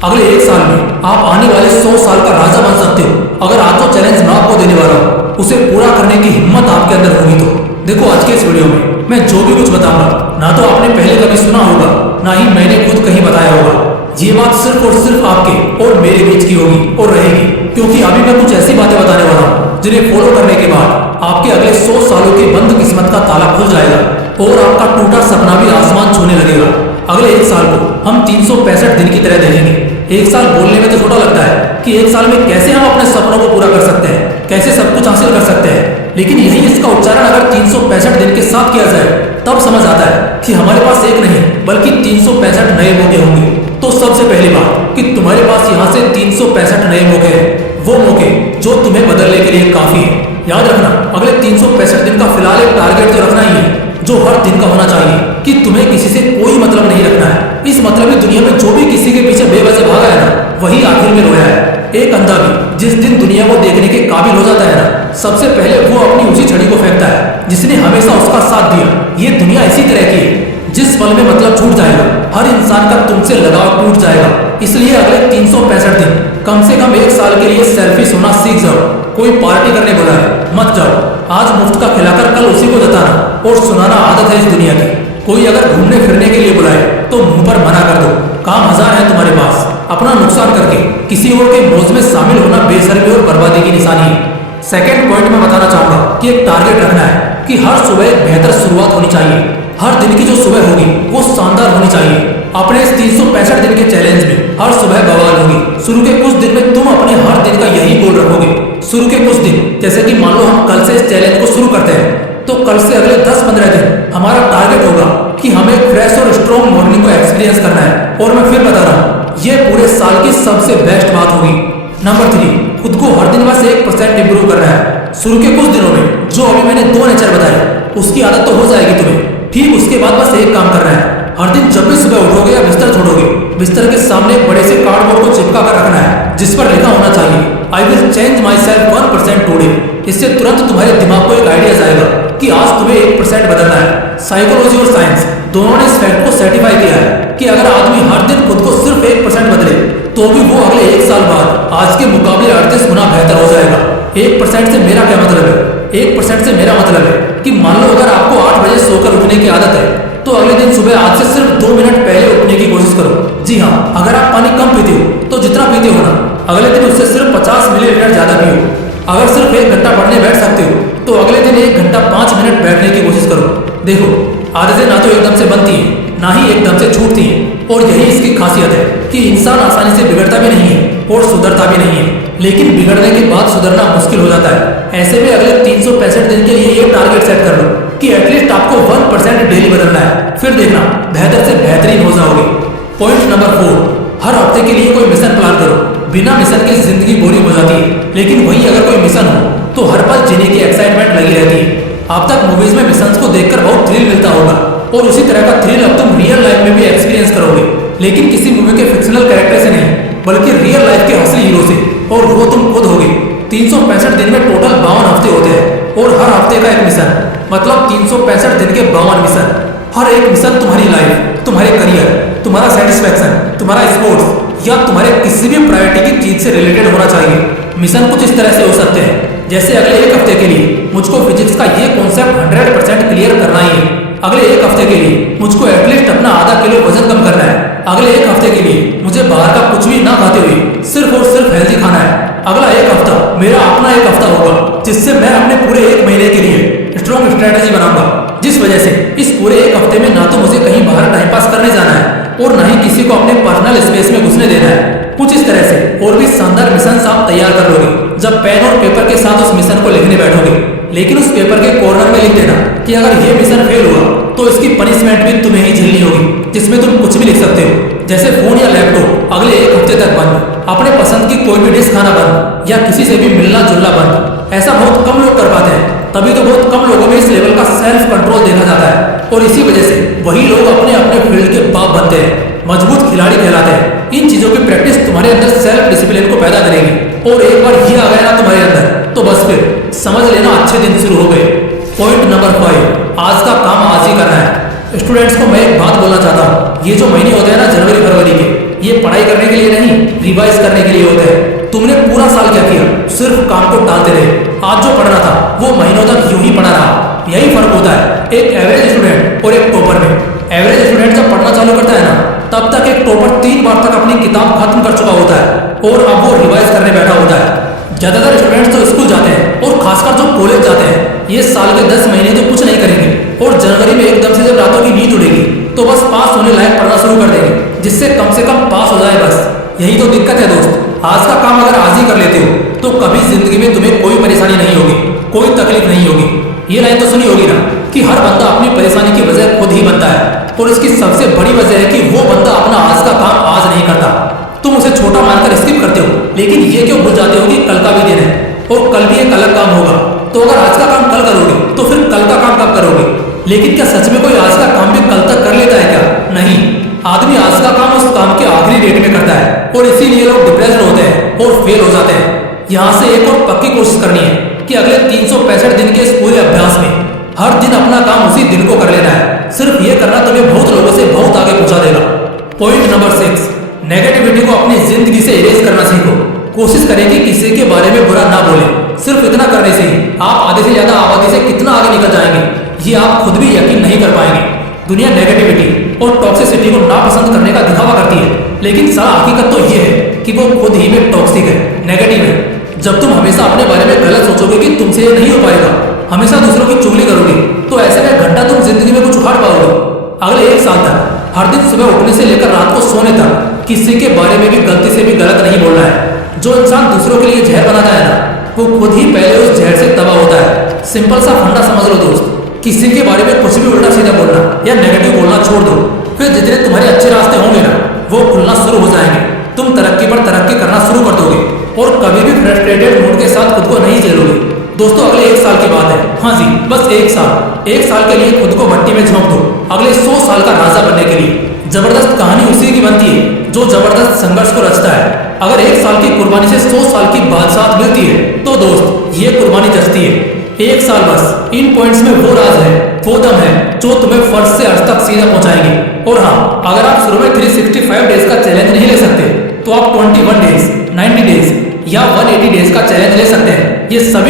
अगले एक साल में आप आने वाले 100 साल का राजा बन सकते हो अगर आज जो चैलेंज मैं आपको देने वाला हूँ उसे पूरा करने की हिम्मत आपके अंदर होगी तो। देखो आज के इस वीडियो में मैं जो भी कुछ बताऊंगा ना तो आपने पहले कभी सुना होगा ना ही मैंने खुद कहीं बताया होगा। ये बात सिर्फ और सिर्फ आपके और मेरे बीच की होगी और रहेगी, क्योंकि अभी मैं कुछ ऐसी बातें बताने वाला हूँ जिन्हें फॉलो करने के बाद आपके अगले 100 सालों की बंद किस्मत का ताला खुल जाएगा और आपका टूटा सपना भी आसमान छूने लगेगा। अगले एक साल को हम 365 दिन की तरह देखेंगे। एक साल बोलने में तो छोटा लगता है कि एक साल में कैसे हम अपने सपनों को पूरा कर सकते हैं, कैसे सब कुछ हासिल कर सकते हैं, लेकिन यही इसका उच्चारण अगर 365 दिन के साथ किया जाए तब समझ आता है कि हमारे पास एक नहीं बल्कि 365 नए मौके होंगे। तो सबसे पहली बात कि तुम्हारे पास यहाँ से 365 नए मौके हैं, वो मौके जो तुम्हें बदलने के लिए काफी है। याद रखना अगले 365 दिन का फिलहाल एक टारगेट तो रखना ही है जो हर दिन का होना चाहिए कि तुम्हें किसी से कोई मतलब नहीं रखना है। इस मतलबी दुनिया में जो भी किसी के पीछे बेवजह भागा है ना वही आखिर में रोया है। एक अंधा भी जिस दिन दुनिया को देखने के काबिल हो जाता है ना सबसे पहले वो अपनी उसी छड़ी को फेंकता है जिसने हमेशा उसका साथ दिया। ये दुनिया इसी तरह की है, जिस पल में मतलब छूट जाएगा हर इंसान का तुमसे लगाव टूट जाएगा। इसलिए अगले 365 दिन कम से कम एक साल के लिए सेल्फिश होना सीख जाओ। कोई पार्टी करने बोला है मत जाओ, आज मुफ्त का खिलाकर कल उसी को जताना और सुनाना आदत है इस दुनिया की। कोई अगर घूमने फिरने के लिए बुलाए तो मुंह पर मना कर दो। काम हजार है तुम्हारे पास, अपना नुकसान करके किसी और के मौज में शामिल होना बेशर्मी और बर्बादी की निशानी है। सेकंड पॉइंट में बताना चाहूंगा कि एक टारगेट रखना है कि हर सुबह एक बेहतर शुरुआत होनी चाहिए। हर दिन की जो सुबह होगी वो शानदार होनी चाहिए। अपने इस 365 दिन के चैलेंज में हर सुबह बवाल होगी। शुरू के कुछ दिन में तुम अपने हर दिन का यही गोल रखोगे। शुरू के कुछ दिन जैसे कि मान लो हम कल से इस चैलेंज को शुरू करते हैं तो कल से अगले 10-15 दिन हमारा टारगेट होगा कि हमें फ्रेश और स्ट्रॉन्ग मॉर्निंग को एक्सपीरियंस करना है। और मैं फिर बता रहा हूँ ये पूरे साल की सबसे बेस्ट बात होगी। नंबर 3, खुद को हर दिन बस 1% इंप्रूव करना है। शुरू के कुछ दिनों में जो अभी मैंने 2 नेचर बताए उसकी आदत तो हो जाएगी तुम्हें। ठीक उसके बाद बस एक काम करना है, हर दिन जब भी सुबह उठोगे या बिस्तर छोड़ोगे बिस्तर के सामने एक बड़े से कार्डबोर्ड को चिपका कर रखना है जिस पर लिखा होना चाहिए I will change my self 1% today. इससे तुरंत तुम्हारे दिमाग को एक आइडिया जाएगा कि आज तुम्हें 1% बदलना है। साइकोलॉजी और साइंस दोनों ने इस फैक्ट को सर्टिफाई किया है कि अगर आदमी हर दिन खुद को सिर्फ 1% बदले तो भी वो अगले एक साल बाद आज के मुकाबले 38 गुना बेहतर हो जाएगा। 1% से मेरा क्या मतलब है? 1% से मेरा मतलब है कि मान लो अगर आपको 8 बजे सोकर उठने की आदत है तो अगले दिन सुबह आज से सिर्फ 2 मिनट पहले उठने की कोशिश करो। जी हाँ, अगर आप पानी कम पीते हो तो जितना पीते हो ना अगले दिन उससे सिर्फ 50 मिलीलीटर ज्यादा पियो। अगर सिर्फ 1 घंटा पढ़ने बैठ सकते हो तो अगले दिन 1 घंटा 5 मिनट बैठने की कोशिश करो। देखो आदतें ना तो एकदम से बनती हैं ना ही एकदम से छूटती हैं और यही इसकी खासियत है कि इंसान आसानी से बिगड़ता भी नहीं है और सुधरता भी नहीं है, लेकिन बिगड़ने के बाद सुधरना मुश्किल हो जाता है। ऐसे में अगले 365 दिन के लिए ये टारगेट सेट कर लो कि एटलीस्ट आपको 1% डेली बदलना है। फिर देखना बेहतर से बेहतरीन हो जाओगे। पॉइंट नंबर 4, हर हफ्ते के लिए कोई मिशन प्लान करो। बिना मिशन के जिंदगी बोरिंग हो जाती है, लेकिन वही अगर कोई मिशन हो तो हर पल जीने की एक्साइटमेंट लगी रहती है। अब तक मूवीज में मिशंस को देखकर बहुत थ्रिल मिलता होगा और उसी तरह का थ्रिल अब तुम रियल लाइफ में भी एक्सपीरियंस करोगे, लेकिन किसी मूवी के फिक्शनल कैरेक्टर से नहीं बल्कि रियल लाइफ के असली हीरो से, और वो तुम खुद होगे। 365 दिन में टोटल 52 हफ्ते होते हैं और हर हफ्ते का एक मिशन, मतलब 365 दिन के 52 मिशन। हर एक मिशन तुम्हारी लाइफ, तुम्हारे करियर, तुम्हारा सेटिस्फैक्शन, तुम्हारा स्पोर्ट्स या तुम्हारे किसी भी प्रायोरिटी की चीज से रिलेटेड होना चाहिए। मिशन कुछ इस तरह से हो सकते हैं जैसे अगले एक हफ्ते के लिए मुझको फिजिक्स का ये कॉन्सेप्ट 100% क्लियर करना ही है। अगले एक हफ्ते के लिए मुझको एटलीस्ट अपना आधा किलो वजन कम करना है। अगले एक हफ्ते के लिए मुझे बाहर का कुछ भी ना खाते हुए सिर्फ और सिर्फ हेल्दी खाना है। अगला एक हफ्ता मेरा अपना एक हफ्ता होगा जिससे मैं अपने पूरे एक महीने के लिए स्ट्रॉन्ग स्ट्रेटेजी बनाऊंगा, जिस वजह से इस पूरे एक हफ्ते में ना तो मुझे कहीं बाहर टाइम पास करने जाना है और ना ही किसी को अपने पर्सनल स्पेस में घुसने देना है। कुछ इस तरह से और भी शानदार मिशन आप तैयार कर लोगे जब पेन और पेपर के साथ उस मिशन को लिखने बैठोगे। लेकिन उस पेपर के कॉर्नर में लिख देना कि अगर ये मिशन फेल हुआ तो इसकी पनिशमेंट भी तुम्हें ही झेलनी होगी, जिसमें तुम कुछ भी लिख सकते हो जैसे फोन या लैपटॉप अगले एक हफ्ते तक बंद, अपने पसंद की कोई भी डिश खाना बंद या किसी से भी मिलना जुलना बंद। ऐसा बहुत कम लोग कर पाते हैं, तभी तो बहुत कम लोगों में इस लेवल का सेल्फ कंट्रोल देखा जाता है और इसी वजह से वही लोग अपने अपने फील्ड के बाप बनते हैं, मजबूत खिलाड़ी कहलाते हैं। इन चीजों की प्रैक्टिस तुम्हारे अंदर सेल्फ डिसिप्लिन को पैदा करेगी और एक बार ये आ गया ना तुम्हारे अंदर तो बस फिर समझ लेना अच्छे दिन शुरू हो गए। पॉइंट नंबर 5, आज का काम आज ही करना है। स्टूडेंट्स को मैं एक बात बोलना चाहता हूँ, ये जो महीने होते हैं ना जनवरी फरवरी के, ये पढ़ाई करने के लिए नहीं, रिवाइज करने के लिए होते हैं। तुमने पूरा साल क्या किया? सिर्फ काम को टालते रहे। आज जो पढ़ना था वो महीनों तक यूं ही पढ़ा रहा। यही फर्क होता है एक एवरेज स्टूडेंट और एक टॉपर में। एवरेज स्टूडेंट जब पढ़ना चालू करता है ना, तब तक एक टॉपर 3 बार तक अपनी किताब खत्म कर चुका होता है और अब वो रिवाइज करने बैठा होता है। ज्यादातर स्टूडेंट्स तो स्कूल जाते हैं और खासकर जो कॉलेज जाते हैं, ये साल के 10 महीने तो कुछ नहीं करेंगे और जनवरी में एकदम से जब रातों की नींद उड़ेगी तो बस पास होने लायक पढ़ना शुरू कर देंगे, जिससे कम से कम पास हो जाए बस। यही तो दिक्कत है दोस्त। आज का काम अगर आज ही कर लेते हो तो कभी जिंदगी में तुम्हें कोई परेशानी नहीं होगी, कोई तकलीफ नहीं होगी। ये लाइन तो सुनी होगी ना कि हर बंदा अपनी परेशानी की वजह खुद ही बनता है, और इसकी सबसे बड़ी वजह है कि वो बंदा अपना आज का काम आज नहीं करता। तुम उसे छोटा मानकर स्किप करते हो, लेकिन ये क्यों भूल जाते हो कि कल का भी दिन है और कल भी एक अलग काम होगा। तो अगर आज का काम कल करोगे तो फिर कल का काम कब करोगे? लेकिन क्या सच में कोई आज का काम भी कल तक कर लेता है क्या? नहीं। आदमी आज का काम उस काम के आखिरी डेट में करता है और इसीलिए लोग डिप्रेशन होते हैं और फेल हो जाते हैं। यहाँ से एक और पक्की कोशिश करनी है कि अगले 365 दिन के इस पूरे अभ्यास में हर दिन अपना काम उसी दिन को कर लेना है। सिर्फ ये करना तुम्हें बहुत लोगों से बहुत आगे पहुंचा देगा। पॉइंट नंबर 6, नेगेटिविटी को अपनी जिंदगी से इरेज करना सीखो। कोशिश करें कि किसी के बारे में बुरा ना बोले। सिर्फ इतना करने से ही आप आधे से ज्यादा आबादी से कितना आगे निकल जाएंगे, ये आप खुद भी यकीन नहीं कर पाएंगे। दुनिया नेगेटिविटी और टॉक्सिसिटी को नापसंद करने का दिखावा करती है, लेकिन सारा हकीकत तो ये है कि वो खुद ही में टॉक्सिक है, नेगेटिव है। जब तुम हमेशा अपने बारे में गलत सोचोगे कि तुमसे ये नहीं हो पाएगा, हमेशा दूसरों की चुगली करोगे, तो ऐसे में घंटा तुम जिंदगी में कुछ उखाड़ पाओगे। अगले 1 साल तक हर दिन सुबह उठने से लेकर रात को सोने तक किसी के बारे में भी गलती से भी गलत नहीं बोलना है। जो इंसान दूसरों के लिए जहर बनाता है ना, वो खुद ही पहले उस जहर से तबाह होता है। सिंपल सा फंडा समझ लो दोस्त। किसी के बारे में कुछ भी उल्टा सीधा बोलना या नेगेटिव बोलना छोड़ दो, फिर जितने तुम्हारे अच्छे रास्ते होंगे ना, वो खुलना शुरू हो जाएंगे। तुम तरक्की पर तरक्की करना शुरू कर दोगे और कभी भी फ्रस्ट्रेटेड मूड के साथ खुद को नहीं झेलोगे। दोस्तों अगले 1 साल की बात है, हाँ जी बस 1 साल। 1 साल के लिए खुद को भट्टी में झोंक दो अगले 100 साल का राजा बनने के लिए। जबरदस्त कहानी उसी की बनती है जो जबरदस्त संघर्ष को रचता है। अगर 1 साल की कुर्बानी से 100 साल की बादशाहत मिलती है तो दोस्त ये कुर्बानी जचती है। 1 साल बस। इन पॉइंट्स में वो राज है, वो दम है जो तुम्हें फर्श से अर्श तक सीधा पहुंचाएंगे। और हाँ, अगर आप शुरू में 365 डेज का चैलेंज नहीं ले सकते तो आप 21 डेज, 90 डेज या 180 डेज का चैलेंज ले सकते हैं। ये सभी